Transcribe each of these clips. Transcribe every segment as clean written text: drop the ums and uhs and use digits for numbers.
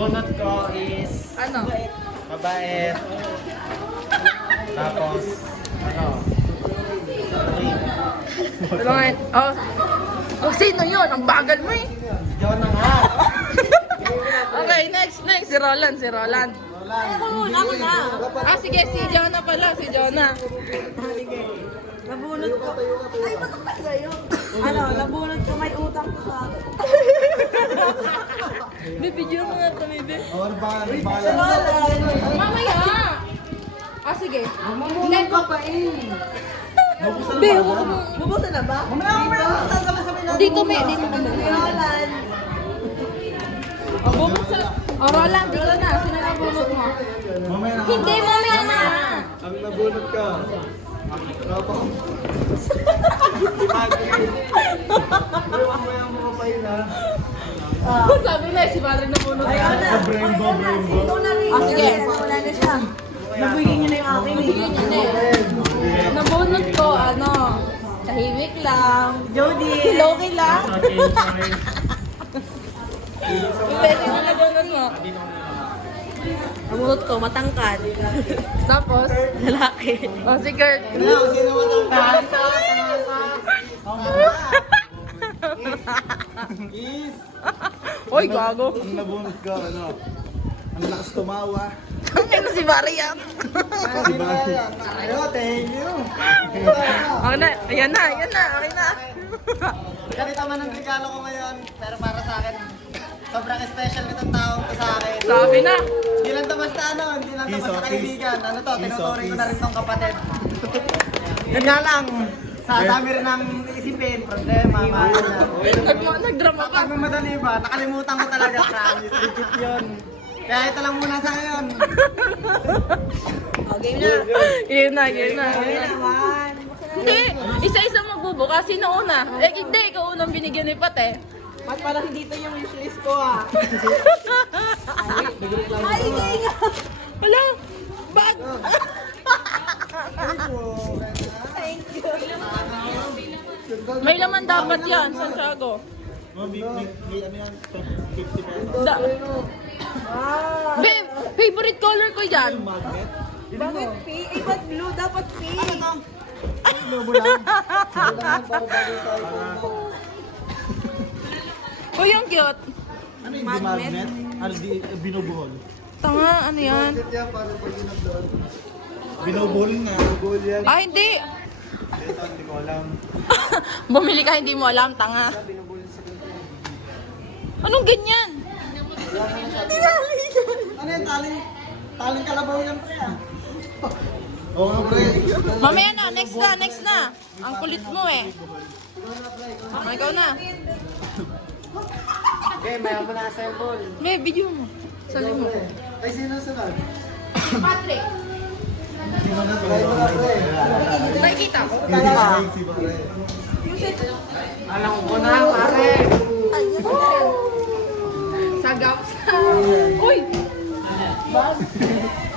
bunot ko is Ano? mabait. Tapos, ano? Tulungan. Oh. Oh, sino yun? Ang bagal mo eh. Diyan na nga. Okay, next. Si Roland. Ako na. Ah, sige, si Jonah pala. Si Jonah. Nabunot ko. Ay, matutay sa'yo. Ano, nabunot ko may utang ko sa akin. Bibidyo mo nga ito, Bibi. Or ba? Sa Roland. Mamaya! Ah, sige. Mamulot ka pa eh. Be, huwag mo. Bubusan na ba? Mamaya. Sasama-sabay natin. Dito, may. Dito. Roland. Bumot sa... Oh, Roland, dito na. Sino na bumot mo? Mamaya na. Hindi, mamaya na. Ang nabunot ka. Tropa ko. Mamaya mo kapain ha. Sabi na, si Padre na bumot. Ayun na. Rainbow. Ikaw na rin. Ah, sige. Wala na siya. Nabigyan niya na yung akin eh. Bigyan niya na eh. Nabunot ko, ano, tahimik lang. Jody. Loki lang. Pwede na nabunot mo. Nabunot ko, matangkad. Tapos, Lalaki. oh, si Kurt. Sino mo itong tasa? Is. Uy, gago. Ang nabunot ka, ano? Ang lakas tumawa. Ano si Mariam? Diba? Ayo, thank you. Okay na, ayan na. Okay na. Ganito man ang regalo ko ngayon, pero para sa akin, sobrang special nitong taong to sa akin. Sabi na. Hindi lang to basta ano, hindi lang to basta kaibigan. Ano to, tinuturing ko na rin tong kapatid. Yun nga lang, sa dami rin ng isipin, problema, mahal na. Nagdrama ka. Kapag madali ba, nakalimutan ko talaga, promise, legit yun. Kaya ito lang muna sa ngayon. O, game na. Yun na. Game na, one. Hindi, isa-isa magbubukas. Sino una? Eh, hindi, ikaw unang binigyan ni Pate. Ba't parang dito yung wishlist ko ah? Ay, hindi nga. Wala. Bag. Thank you. May laman dapat yan, Santiago. May ano yan, 50 pesos. Da Ah. Babe, favorite color ko yan. Magnet. Bakit P? Eh, ba't blue? Dapat P. Ano mo lang? Uy, ang cute. Ano yung magnet? Ano di binubuhol? Tanga, ano yan? Binubuhol nga. Binubuhol yan. Ah, hindi. Ito, hindi ko alam. Bumili ka, hindi mo alam, tanga. Anong ganyan? Ano yan? Taling kalabaw yan pre ah. Oo nga pre. Mamaya na, next na. Ang kulit mo eh. Ah, ikaw na. Okay, maya mo na assemble. May video mo. Sali mo. Ay, sino sunod? Patrick. Hindi mo na pre. Nakikita ko. Si pare. Alam ko na pare. Sagap sa... Uy! Bag.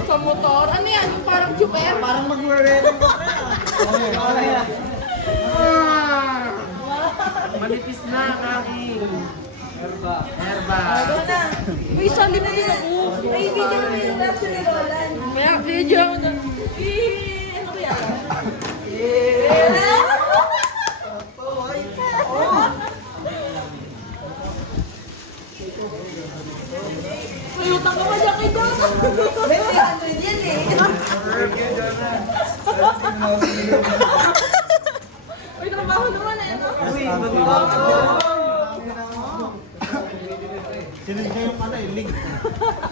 Sa motor. Ano yan? Yung parang chuper? Parang mag-ready ko pre ah. Okay. Manipis na kaki. Herba. Uy, sali mo din ako. Ay, video mo yung reaction ni Roland. Kaya video mo na. Ano ba yan? May utang ka pa dyan kay Jonah. May 300 yan eh. Uy, trabaho naman eh. No? Sinend niya yung ano eh, link.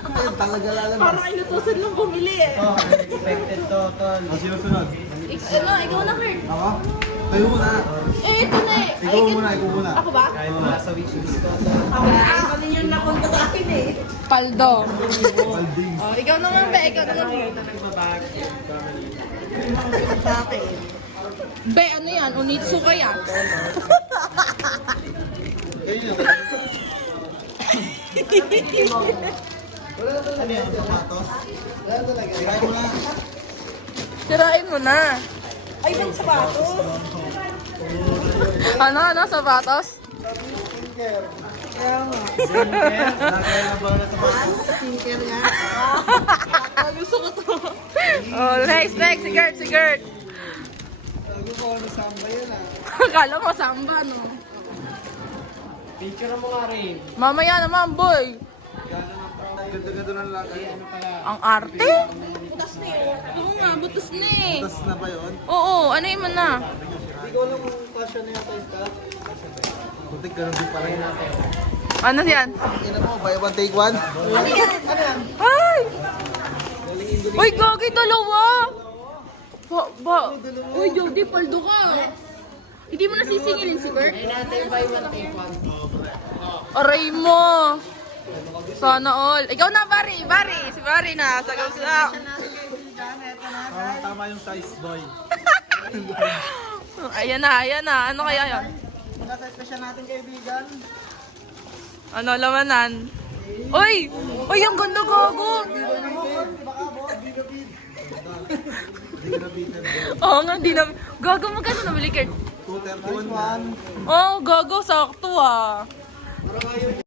Ayun, talaga lalabas. Parang inutusan lang bumili eh. Oh, expected total. O, sino sunod? Ano, ikaw na, Kurt. Ako? Tayo muna. Eh, ito na eh. Ay, Ikaw muna, ikaw muna. Ako ba? Kahit wala sa wishlist ko. Ako din yung napunta sa akin eh. Paldo. Balding. Oh, ikaw naman ba? Ikaw naman. Sa akin. Be, ano yan? Unitsu kaya? Ano yan, sapatos? Wala talaga. Try mo na. Sirain mo na. Ay, ba't sapatos? Ano, sapatos? Skincare. Kaya nga. Skincare nga. Gusto ko to. Oh, next, si Gert, si Gert. Sabi ko, ano samba yun ah. Kala mo samba, no? Picture mo nga rin. Mamaya naman, boy. Ganda-ganda ng lagay. Ano pala? Ang arte? Oo nga, butas na eh. Tas na ba yun? Oo, ano yun man na? Hindi ko alam kung kasya na yata yung style. Kuntik ganun din pala yun. Ano yan? Ina mo, buy one take one. Ano yan? Ano yan? Ay! Uy, gagi, dalawa! Uy, Jody, paldo ka. Hindi mo nasisingilin si Bert? Buy one take one. Aray mo! Sana all. Ikaw na, Barry! Barry! Si Barry na. Sagaw sa... Tama yung size, boy. Ayan na. Ano kaya yan? Magka-size pa siya natin kaibigan. Ano, lamanan? Uy! Uy, ang ganda, gago! Oo nga, di na... Gago, magkano nabili, Kurt? 231. Oh, gago, sakto ah. Parang ayaw